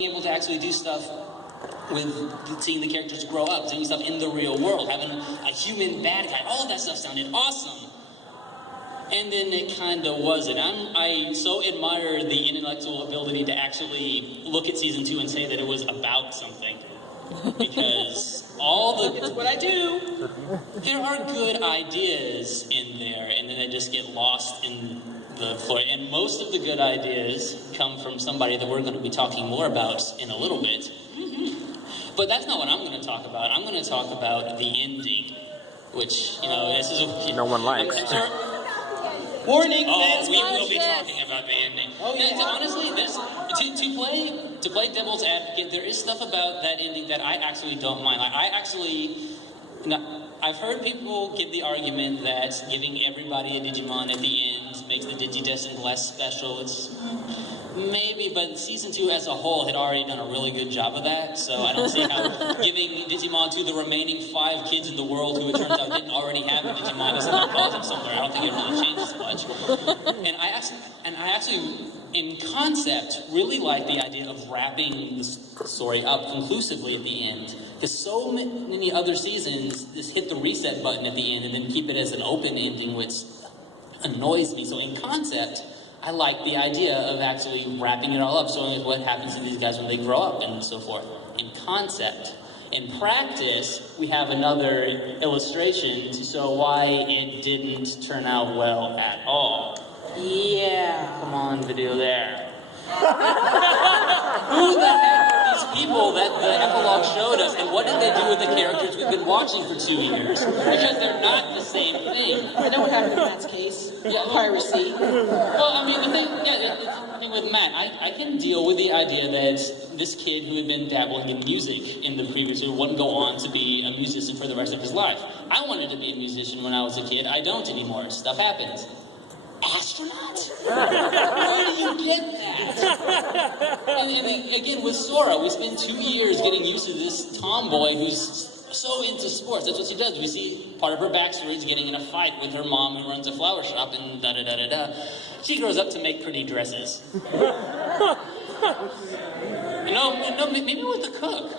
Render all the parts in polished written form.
being able to actually do stuff with seeing the characters grow up, doing stuff in the real world, having a human bad guy, all of that stuff sounded awesome. And then it kind of wasn't. I so admire the intellectual ability to actually look at season 2 and say that it was about something. Because it's what I do. There are good ideas in there, and then they just get lost in the floor. And most of the good ideas come from somebody that we're going to be talking more about in a little bit. But that's not what I'm going to talk about. I'm going to talk about the ending, which, this is no one likes. Warning, we will be talking about the ending. Oh, yeah. Honestly, to play devil's advocate, there is stuff about that ending that I actually don't mind. I've heard people give the argument that giving everybody a Digimon at the end makes the Digidestined less special. It's maybe, but season 2 as a whole had already done a really good job of that, so I don't see how giving Digimon to the remaining 5 kids in the world who it turns out didn't already have a Digimon is going to cause it somewhere. I don't think it really changes much. And I actually, in concept, really like the idea of wrapping the story up conclusively at the end. Because so many other seasons just hit the reset button at the end and then keep it as an open ending, which annoys me. So in concept, I like the idea of actually wrapping it all up, showing what happens to these guys when they grow up and so forth. In concept. In practice, we have another illustration to show why it didn't turn out well at all. Yeah. Come on, video there. Who the heck are these people that the epilogue showed us, and what did they do with the characters we've been watching for 2 years? Because they're not the same thing. I know what happened in Matt's case. Yeah, piracy. Well, the thing with Matt, I can deal with the idea that this kid who had been dabbling in music in the previous year wouldn't go on to be a musician for the rest of his life. I wanted to be a musician when I was a kid. I don't anymore. Stuff happens. Astronaut? Where do you get that? And again, with Sora, we spend 2 years getting used to this tomboy who's so into sports. That's what she does. We see part of her backstory is getting in a fight with her mom who runs a flower shop and da-da-da-da-da. She grows up to make pretty dresses. Maybe with the cook.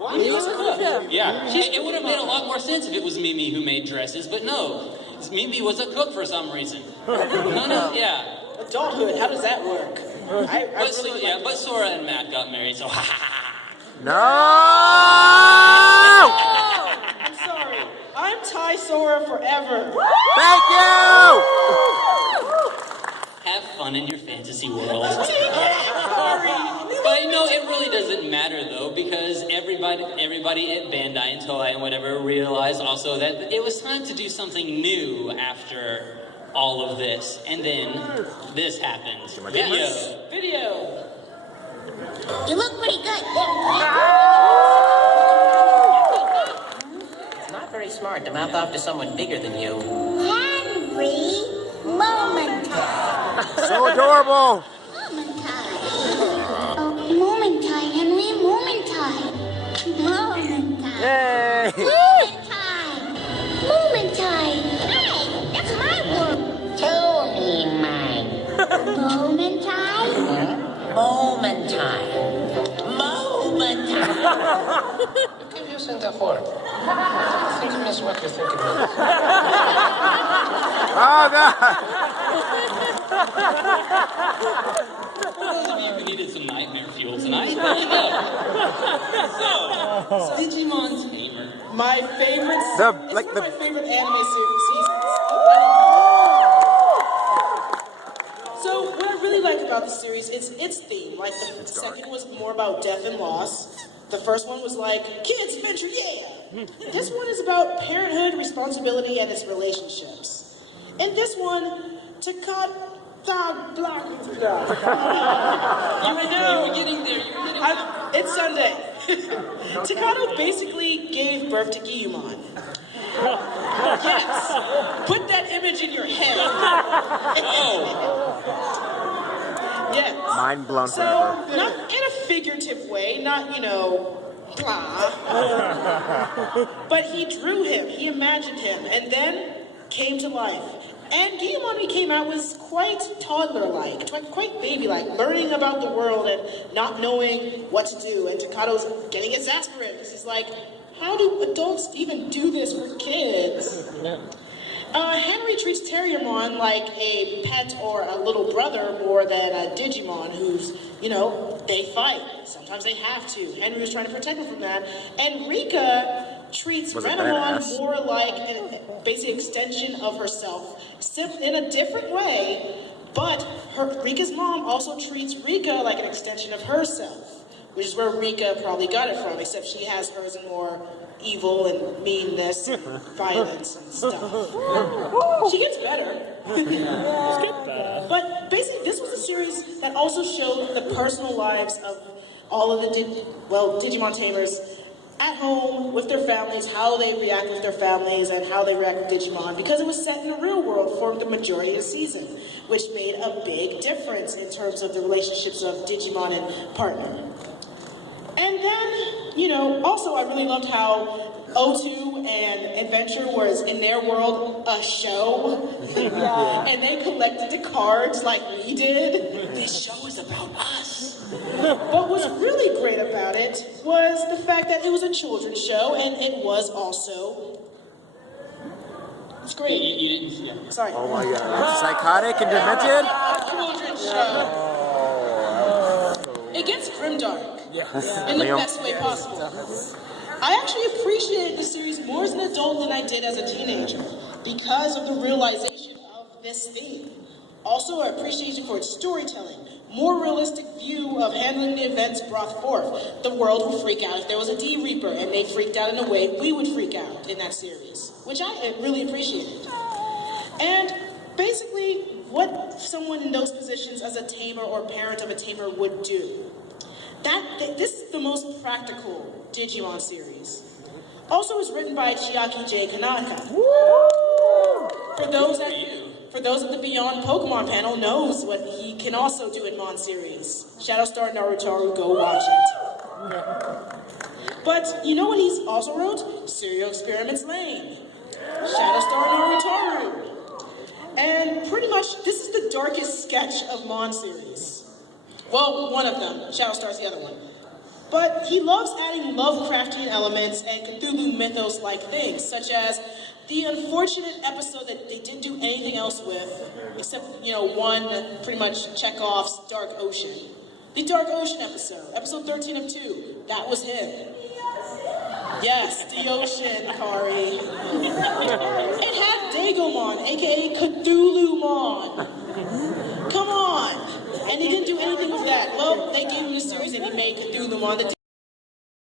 What? Maybe with the cook? Yeah. It would have made a lot more sense if it was Mimi who made dresses, but no. Mimi was a cook for some reason. Yeah. Adulthood, how does that work? But Sora and Matt got married, so No! I'm sorry. I'm Ty Sora forever. Thank you! Have fun in your fantasy world. But it really doesn't matter though, because everybody at Bandai and Toei and whatever realized also that it was time to do something new after all of this. And then this happened. Video. You look pretty good. It's not very smart to mouth off to someone bigger than you. Henry, moment time. So adorable! Moment time. Moment time, Henry, moment time. Moment time. Yay! Moment time. Moment time. Hey, that's my word. Totally mine. Moment time. Moment time. Moment time. You keep using that word. I think it means what you think it means. Oh, no! For those of you who needed some nightmare fuel tonight, there you go. So, Digimon Tamer. My favorite. It's one of my favorite anime seasons. So what I really like about the series is its theme. Like the second was more about death and loss. The first one was like kids adventure, yeah. This one is about parenthood, responsibility, and its relationships. And this one, Takata block. You were getting there. It's Sunday. Takato basically gave birth to Guillemon. Yes. Put that image in your head. Yes. Mind blown so, forever. not in a figurative way, not, blah. But he drew him, he imagined him, and then came to life. And Digimon, when he came out, was quite toddler-like, quite baby-like, learning about the world and not knowing what to do. And Takado's getting exasperated because he's like, how do adults even do this with kids? Henry treats Terriermon like a pet or a little brother more than a Digimon who's, they fight. Sometimes they have to. Henry was trying to protect him from that. And Rika treats Renamon more like a basic extension of herself, in a different way, but Rika's mom also treats Rika like an extension of herself, which is where Rika probably got it from, except she has hers in more evil and meanness and violence and stuff. She gets better. But basically, this was a series that also showed the personal lives of all of the Digimon tamers at home with their families, how they react with their families, and how they react with Digimon, because it was set in the real world for the majority of the season, which made a big difference in terms of the relationships of Digimon and partner. And then, also I really loved how O2 and Adventure was, in their world, a show. And they collected the cards like we did. This show is about us. What was really great about it was the fact that it was a children's show, and it was also... It's great. You didn't... Yeah. Sorry. Oh my god. Psychotic and demented? A children's show. It gets grimdark. In the best way possible. I actually appreciated the series more as an adult than I did as a teenager because of the realization of this theme. Also, I appreciate it for its storytelling, more realistic view of handling the events brought forth. The world would freak out if there was a D-Reaper, and they freaked out in a way we would freak out in that series, which I really appreciated. And basically, what someone in those positions as a tamer or parent of a tamer would do. This is the most practical Digimon series. Also, it was written by Chiaki J. Kanaka. For those at the Beyond Pokemon panel knows what he can also do in Mon series. Shadowstar Naruto, go watch it. But you know what he's also wrote? Serial Experiments Lane. Shadowstar Naruto. And pretty much, this is the darkest sketch of Mon series. Well, one of them. Shadowstar's the other one. But he loves adding Lovecraftian elements and Cthulhu mythos-like things, such as the unfortunate episode that they didn't do anything else with, except, one, pretty much Chekhov's Dark Ocean. The Dark Ocean episode 13 of 2, that was him. Yes, the ocean, Kari. It had Dagomon, aka Cthulhu-mon. Come on! And they didn't do anything with that. Well, they gave him a series and he made Cthulhu-mon.